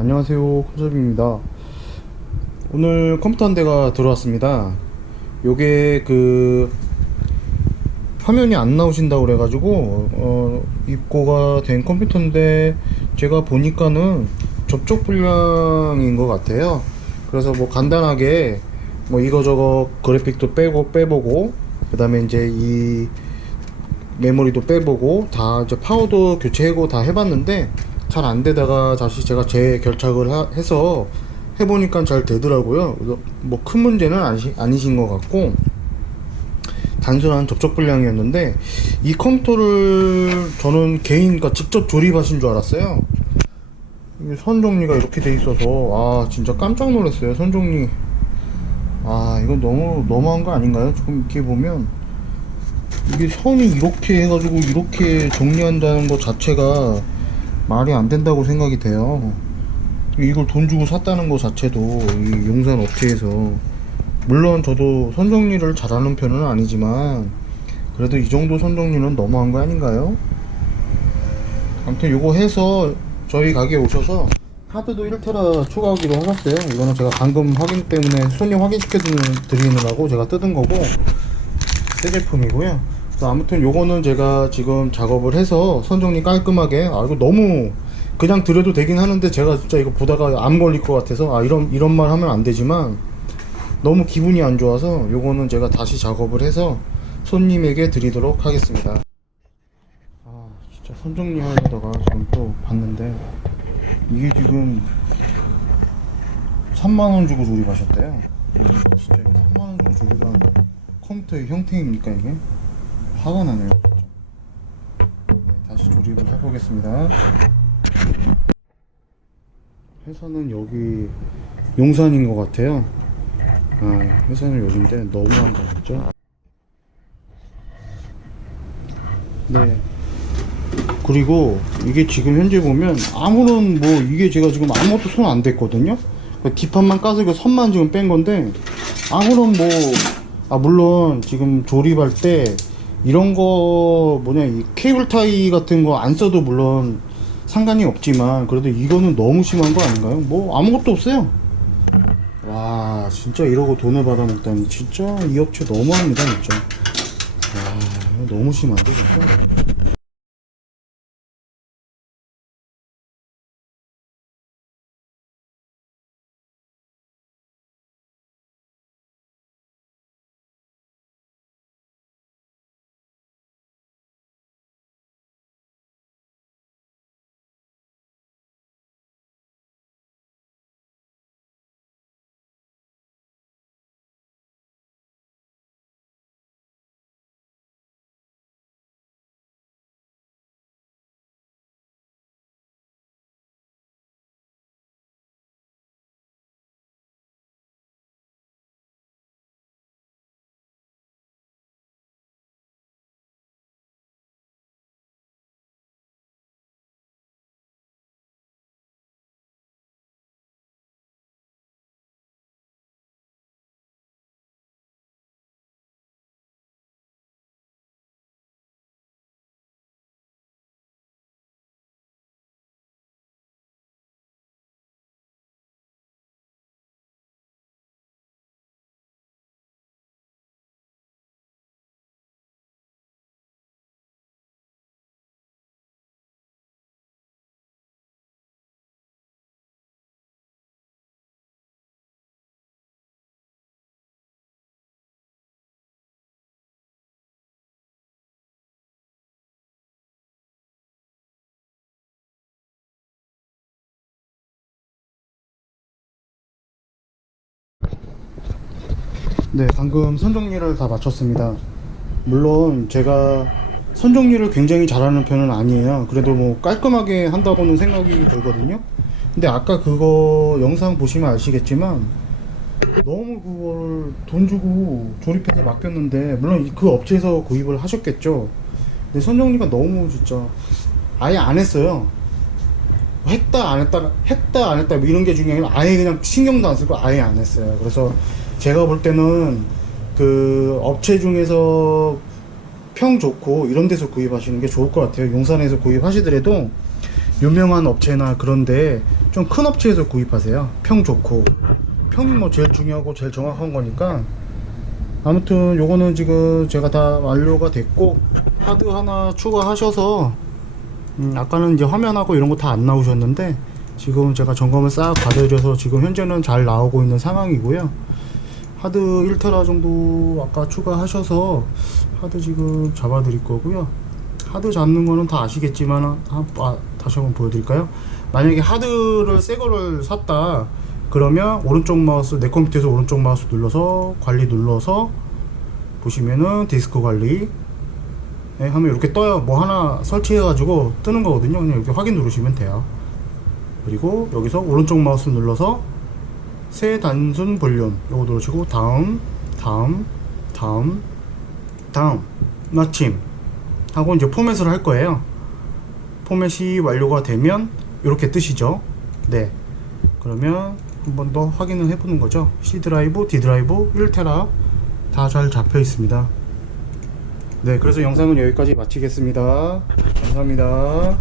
안녕하세요 컨셉입니다. 오늘 컴퓨터 한 대가 들어왔습니다. 요게 그 화면이 안 나오신다고 그래가지고 어, 입고가 된 컴퓨터인데 제가 보니까는 접촉 불량인 것 같아요. 그래서 뭐 간단하게 뭐 이거저거 그래픽도 빼고 빼보고 그 다음에 이제 이 메모리도 빼보고 다 이제 파워도 교체하고 다 해봤는데 잘 안 되다가 다시 제가 재결착을 하- 해서 해보니까 잘 되더라고요. 뭐 큰 문제는 아시, 아니신 것 같고 단순한 접촉 불량이었는데 이 컴퓨터를 저는 개인 과 직접 조립하신 줄 알았어요. 선 정리가 이렇게 돼 있어서 아 진짜 깜짝 놀랐어요. 선 정리. 아 이건 너무 너무한 거 아닌가요? 지금 이렇게 보면 이게 선이 이렇게 해가지고 이렇게 정리한다는 것 자체가 말이 안 된다고 생각이 돼요. 이걸 돈 주고 샀다는 것 자체도 이 용산 업체에서 물론 저도 선 정리를 잘하는 편은 아니지만 그래도 이 정도 선 정리는 너무한 거 아닌가요? 아무튼 요거 해서 저희 가게에 오셔서 하드도 1테라 추가하기로 하셨어요. 이거는 제가 방금 확인 때문에 손님 확인시켜 드리느라고 제가 뜯은 거고 새 제품이고요. 아무튼 요거는 제가 지금 작업을 해서 선정리 깔끔하게 아 이거 너무 그냥 드려도 되긴 하는데 제가 진짜 이거 보다가 암 걸릴 것 같아서 아 이런 이런 말 하면 안 되지만 너무 기분이 안 좋아서 요거는 제가 다시 작업을 해서 손님에게 드리도록 하겠습니다. 아 진짜 선정리 하려다가 지금 또 봤는데 이게 지금 3만원 주고 조립하셨대요. 진짜 이게 3만원 주고 조립한 컴퓨터의 형태입니까 이게? 화가 나네요. 네, 다시 조립을 해보겠습니다. 회사는 여기 용산인 것 같아요. 아, 회사는 여긴데 너무한 거 같죠? 네. 그리고 이게 지금 현재 보면 아무런 뭐 이게 제가 지금 아무것도 손 안 댔거든요. 그 뒷판만 까서 그 선만 지금 뺀 건데 아무런 뭐 아 물론 지금 조립할 때 이런 거 뭐냐 이 케이블 타이 같은 거 안 써도 물론 상관이 없지만 그래도 이거는 너무 심한 거 아닌가요? 뭐 아무것도 없어요. 와 진짜 이러고 돈을 받아 먹다니 진짜 이 업체 너무합니다 진짜. 와 너무 심한데 진짜. 네, 방금 선정리를 다 마쳤습니다. 물론 제가 선정리를 굉장히 잘하는 편은 아니에요. 그래도 뭐 깔끔하게 한다고는 생각이 들거든요. 근데 아까 그거 영상 보시면 아시겠지만 너무 그걸 돈 주고 조립해서 맡겼는데 물론 이- 그 업체에서 구입을 하셨겠죠. 근데 선정리가 너무 진짜 아예 안 했어요. 했다 안 했다 했다 안 했다 뭐 이런 게 중요해 아니라 아예 그냥 신경도 안 쓰고 아예 안 했어요 그래서 제가 볼 때는 그 업체 중에서 평 좋고 이런 데서 구입하시는 게 좋을 것 같아요. 용산에서 구입하시더라도 유명한 업체나 그런데 좀 큰 업체에서 구입하세요. 평 좋고. 평이 뭐 제일 중요하고 제일 정확한 거니까. 아무튼 요거는 지금 제가 다 완료가 됐고 하드 하나 추가하셔서 음, 아까는 이제 화면하고 이런 거 다 안 나오셨는데 지금 제가 점검을 싹 받아드려서 지금 현재는 잘 나오고 있는 상황이고요 하드 1테라 정도 아까 추가하셔서 하드 지금 잡아 드릴 거고요. 하드 잡는 거는 다 아시겠지만 한, 아, 다시 한번 보여드릴까요? 만약에 하드를 새 거를 샀다 그러면 오른쪽 마우스 내 컴퓨터에서 오른쪽 마우스 눌러서 관리 눌러서 보시면은 디스크 관리. 네, 하면 이렇게 떠요. 뭐 하나 설치해 가지고 뜨는 거거든요. 그냥 이렇게 확인 누르시면 돼요. 그리고 여기서 오른쪽 마우스 눌러서 새 단순 볼륨. 요거 누르시고 다음 다음 다음 다음. 마침. 하고 이제 포맷을 할 거예요. 포맷이 완료가 되면 이렇게 뜨시죠? 네. 그러면 한 번 더 확인을 해보는 거죠. C 드라이브, D 드라이브, 1테라 다 잘 잡혀 있습니다. 네 그래서 영상은 여기까지 마치겠습니다. 감사합니다